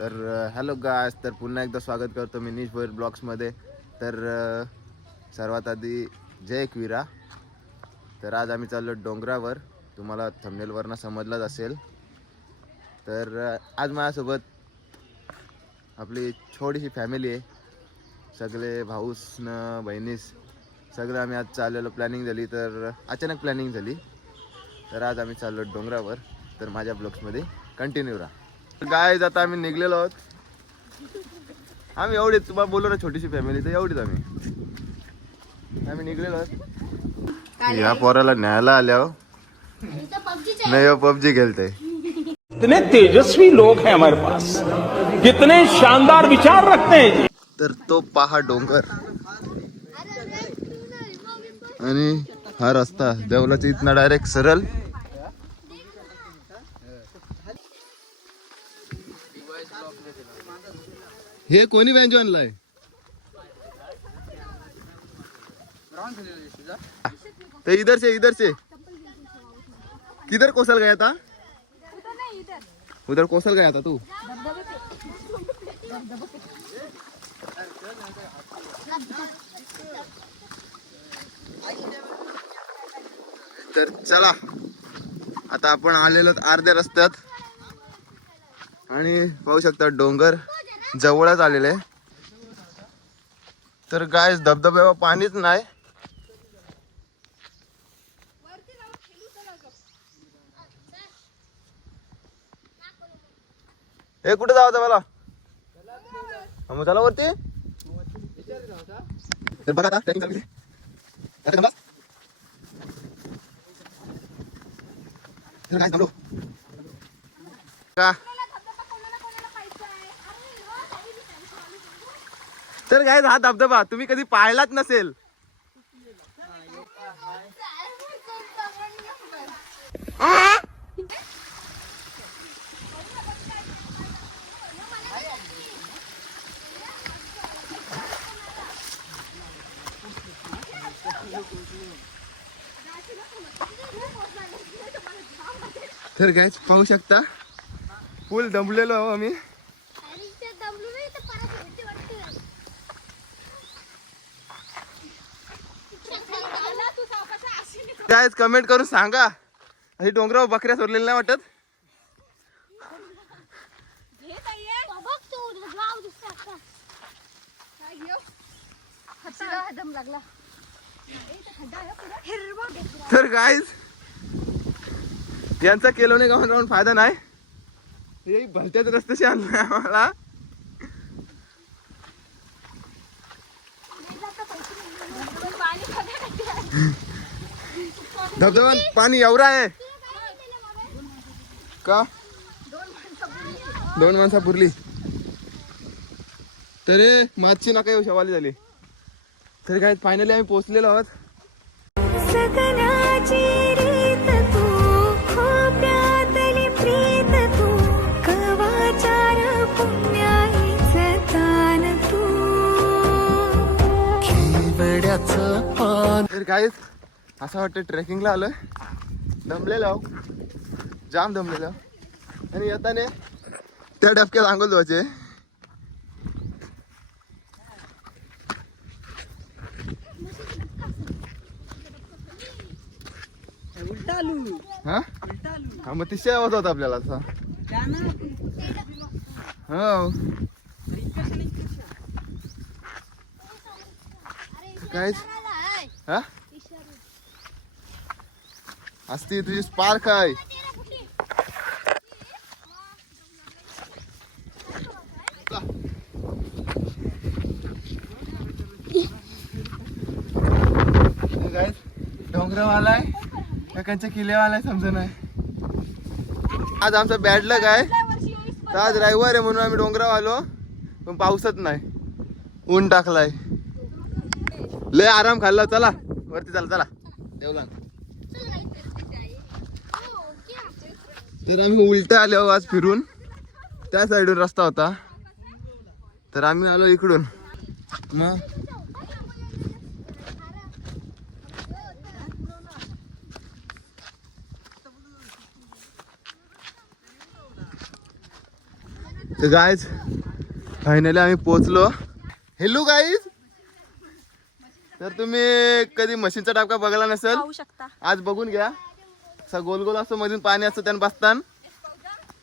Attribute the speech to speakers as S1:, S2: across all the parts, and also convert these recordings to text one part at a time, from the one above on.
S1: तर hello guys तर पुन्हा एकदा स्वागत करतो मी निश भोईर ब्लॉग्समध्ये. तर सर्वात आधी जय एकविरा. तर आज आम्ही चाललो डोंगरावर. तुम्हाला थंबनेलवरनं समजलंच असेल. तर आज माझ्यासोबत आपली छोटीशी फॅमिली आहे. सगळे भाऊसनं बहिणीस सगळं आम्ही आज चाललेलो प्लॅनिंग झाली तर अचानक प्लॅनिंग झाली. तर आज आम्ही चाललो डोंगरावर. तर माझ्या ब्लॉग्समध्ये कंटिन्यू राहा. गाय आता आम्ही निघलेलो आहोत. आम्ही एवढीच तुम्हाला बोललो ना छोटीशी फॅमिली तर एवढीच आम्ही. आम्ही निघलेलो आहोत. या पोराला न्यायला आल्यावर नाही पबजी खेळते.
S2: कितने तेजस्वी लोग हैं हमारे पास। कितने शानदार विचार रखते हैं जी।
S1: तर तो पहा डोंगर. आणि हा रस्ता देवलाच्या इथनं डायरेक्ट सरळ. हे कोणी बँजो आणलाय? ते इधर से इधर से. किधर कोसल गया था? उधर कोसल गया था तू. तर चला. आता आपण आलेलो अर्ध्या रस्त्यात. आणि पाहू शकता डोंगर. जवळच आलेले आहे. तर गाय धबधब्यावर पाणीच नाही. हे कुठे जावं मला मग चला वरती? बघा आता का? तर काय हा धबधबा तुम्ही कधी पाहिलाच नसेल. तर काय पाहू शकता. फुल दमलेलो आहो आम्ही. काय कमेंट करून सांगा. आणि डोंगरावर बकऱ्या सोडलेल्या नाही वाटत? तर गाईज यांचा केलोने गावून राहून फायदा नाही. हे भलत्याच रस्त्याशी आणलं आम्हाला. धबधबा पाणी एवढं आहे. का? दोन माणसा पुरली. तरी मागची नका येऊ शवाली झाली. तरी काय फायनली आम्ही पोहोचलेलो आहोत. तर काहीच असं वाटतं ट्रेकिंगला आलोय. दमलेलो आहो. जाम दमलेलो. आणि येताने त्या डबक्यात आंघोल धुवायचे हा? हा मग तिशय आवाज होता आपल्याला असा. हो. काहीच. हा? असती तुझी स्पार्क आहे. डोंगरवाला आहे का कंच्या किल्लेवाला आहे समजा नाही. आज आमचा बॅड लक आहे. तर आज रविवार आहे म्हणून आम्ही डोंगरावर आलो पण पाऊसच नाही. ऊन टाकलाय. लय आराम खाल्ला चला. वरती चला चला. देवला तर आम्ही उलट आलो आज फिरून त्या साईडून रस्ता होता. तर आम्ही आलो इकडून. मग तर गायज फायनली आम्ही पोचलो हेलो गाईज तर तुम्ही कधी मशीनचा टापका बघायला नसेल? आज बघून घ्या. असा गोल गोल असतो मधून पाणी असतं त्यानं बसतान.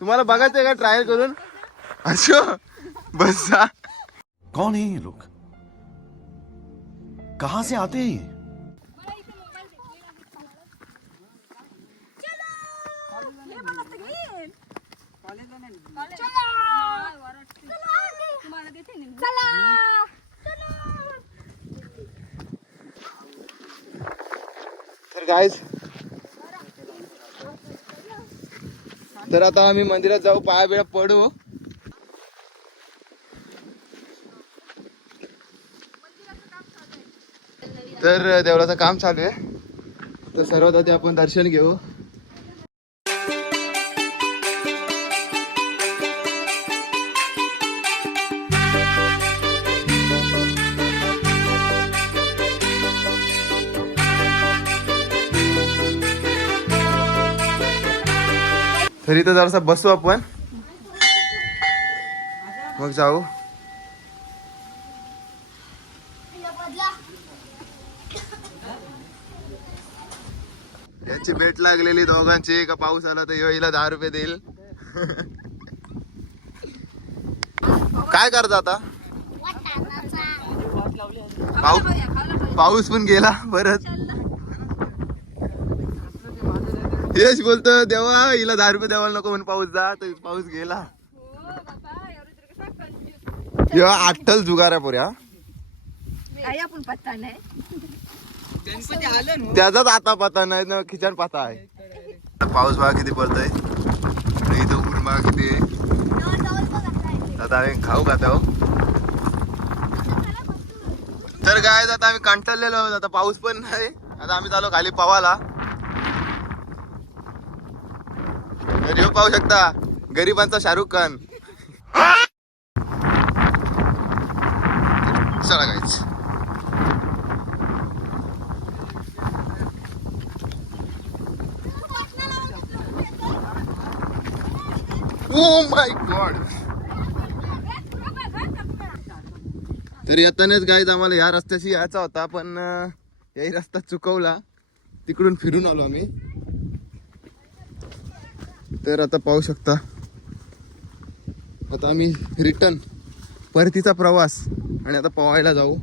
S1: तुम्हाला बघायचं का ट्रायल करून? असो बसा.
S3: कौन है ये लोग? कहाँ से आते हैं ये?
S1: तर तर आता आम्ही मंदिरात जाऊ पाया बिळा पडू. तर देवळाचं काम चालू आहे. तर सर्वात आधी आपण दर्शन घेऊ. तरी तर जरासा बसू आपण. मग जाऊ. याची भेट लागलेली दोघांची. का पाऊस आला तर ह्यो हिला दहा रुपये देईल. काय करता आता? पाऊस पाऊस पण गेला परत. यश बोलतो देवा हिला दहा रुपये द्यावायला नको म्हणून पाऊस जा तर पाऊस गेला. आठल जुगार आहे पोऱ्या.
S4: काही आपण पत्ता नाही.
S1: त्याचाच आता पता नाही ना खिचन पाता आहे. पाऊस बघा किती पडतोय. इथं ऊन बघा किती. आहे. आता आम्ही खाऊ खात आहो तर काय आता आम्ही कंटाळलेलो आहोत. आता पाऊस पण नाही. आता आम्ही चालू खाली पवाला. तर पाहू शकता. गरिबांचा शाहरुख खान. चला गायच ओ माय गॉड तर येतानाच गाईज आम्हाला या रस्त्याशी यायचा होता पण याही रस्ता चुकवला. तिकडून फिरून आलो आम्ही. तर आता पाहू शकता. आता आम्ही रिटर्न परतीचा प्रवास आणि आता पवायला जाऊ.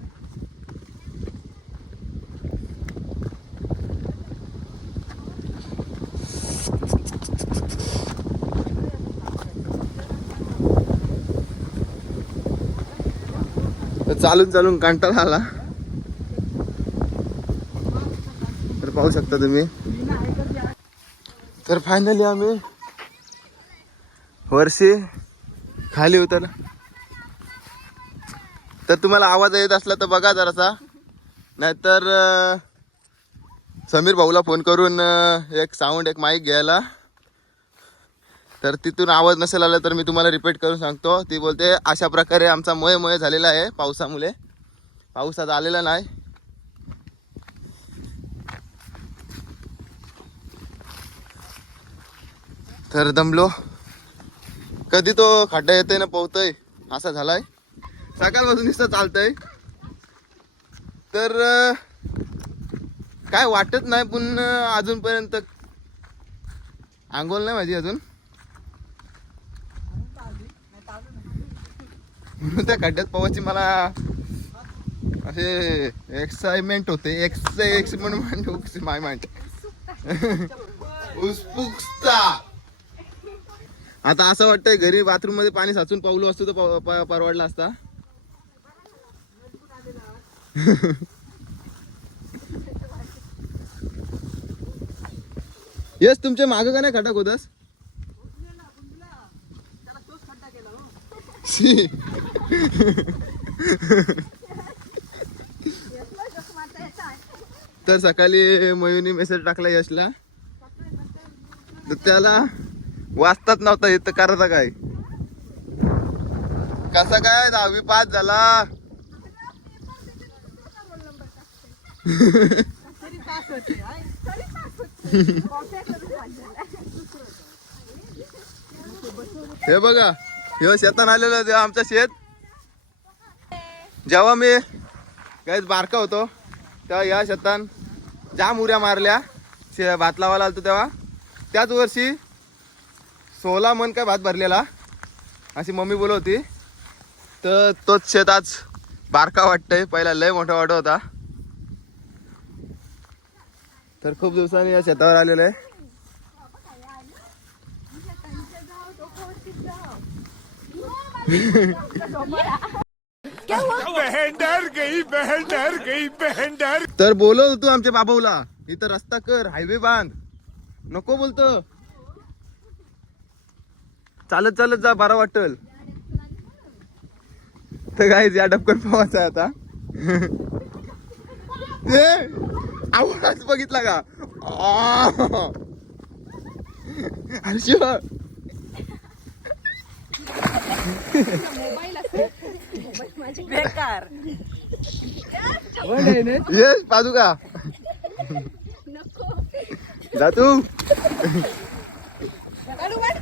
S1: चालून चालून कंटाळा आला. तर पाहू शकता तुम्ही. तर फायनली आम्ही वर्षी खाली उतर तर तुम्हाला आवाज येत असला तर बघा जरासा. नाहीतर समीर भाऊला फोन करून एक साऊंड एक माईक घ्यायला. तर तिथून आवाज नसेल आला तर मी तुम्हाला रिपीट करून सांगतो. ती बोलते अशा प्रकारे आमचा मय मय झालेला आहे पावसामुळे. पाऊस आज आलेला नाही. तर दमलो. कधी तो खड्डा येतोय ना पोहतय असा झालाय. सकाळपासून नुसतं चालतंय. तर काय वाटत नाही पण अजूनपर्यंत आंघोळ नाही माझी अजून. म्हणून त्या खड्ड्यात पोहायची मला असे एक्साइटमेंट होते. एक्स एक्समेंट मांड माय माइंड उत्सुकता आता असं वाटतंय घरी बाथरूममध्ये पाणी साचून पावलो असतो तर प- परवडला असता. येस तुमच्या माग का नाही खटाक होतास तर सकाळी मयुनी मेसेज टाकला यशला. तर त्याला वाचताच नव्हता इथं तर करायचा काय? कसा काय दहावी पास झाला? हे बघा ह्यो शेतात आलेलं तेव्हा आमचं शेत. जेव्हा मी काहीच बारका होतो तेव्हा या शेतान जाम उऱ्या मारल्या शे भात लावायला आलतो तेव्हा. त्याच वर्षी सोळा मन काय भात भरलेला? अशी मम्मी बोलवती तर तोच शेत आज बारका वाटतंय. पहिला लय मोठा वाटत होता. तर खूप दिवसांनी या शेतावर आलेलं आहे. तर बोलव तू आमच्या बाबाऊला इथं रस्ता कर हायवे बांध. नको बोलतो. चालत चालत जा बारा वाटल. तर काय या डबकन पावाचा आहे आता. ते आवाज बघितला का? आ! हर्ष
S4: बेकार.
S1: येस पादुका जा तू.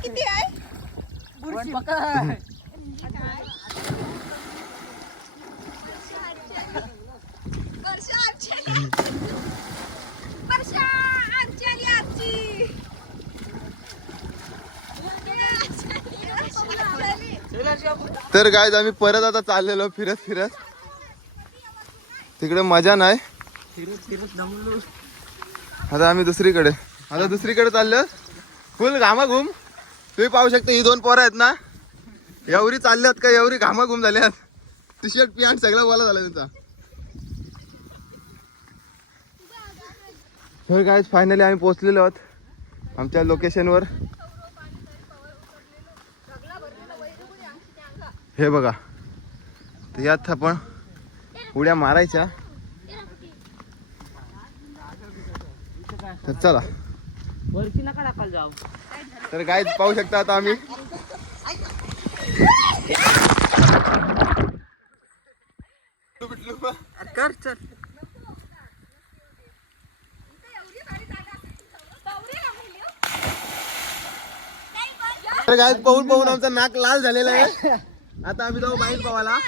S4: किती आहे?
S1: तर काय आम्ही परत आता चाललेलो फिरत फिरत. तिकडे मजा नाही. आता आम्ही दुसरीकडे. आता दुसरीकडे चाललो फुल घामाघूम. तुम्ही पाहू शकता ही दोन पोरं आहेत ना? एवढी चालल्यात का? एवढी घामाघूम झाल्यात. टी शर्ट पॅन्ट सगळा बोला झाला त्यांचा. तर काय फायनली आम्ही पोहोचलेलो आहोत आमच्या लोकेशनवर हे बघा. तर यात आपण उड्या मारायच्या. तर चला. तर काय पाहू शकता आता आम्ही.
S4: कर चल.
S1: तर काय पाहून पाहून आमचा नाक लाल झालेला आहे. आता आम्ही जाऊ बाईक पावाला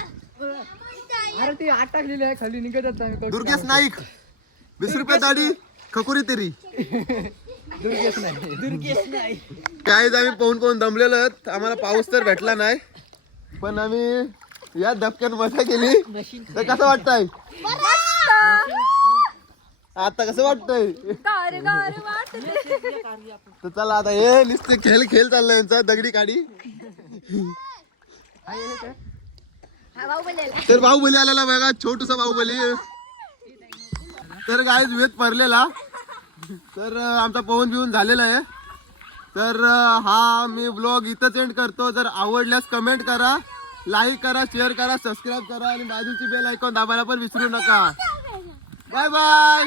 S5: अरे ती आठ टाकलेली आहे खाली निघत.
S1: दुर्गेश नाईक. वीस रुपये दाढी खकुरी तेरी.
S5: दुर्गेश नाही. दुर्गेश नाही.
S1: काहीच आम्ही पाहून पाहून दमलेलो आहोत. आम्हाला पाऊस तर भेटला नाही. पण आम्ही या धपक्यात मजा केली. तर कसं वाटतंय? आता कसं वाटतंय? तर चला आता हे नुसते खेळ खेळ चाललाय यांचा. दगडी काढी तर बाहुबली आलेला बघा. छोटूसा बाहुबली. तर काय वेद पडलेला तर आमचा पवन बिवून झालेला आहे. तर हा मी ब्लॉग इथंच एंड करतो. जर आवडल्यास कमेंट करा लाईक करा शेअर करा सबस्क्राईब करा आणि बाजूची बेल ऐकून दाबायला पण विसरू नका. Bye bye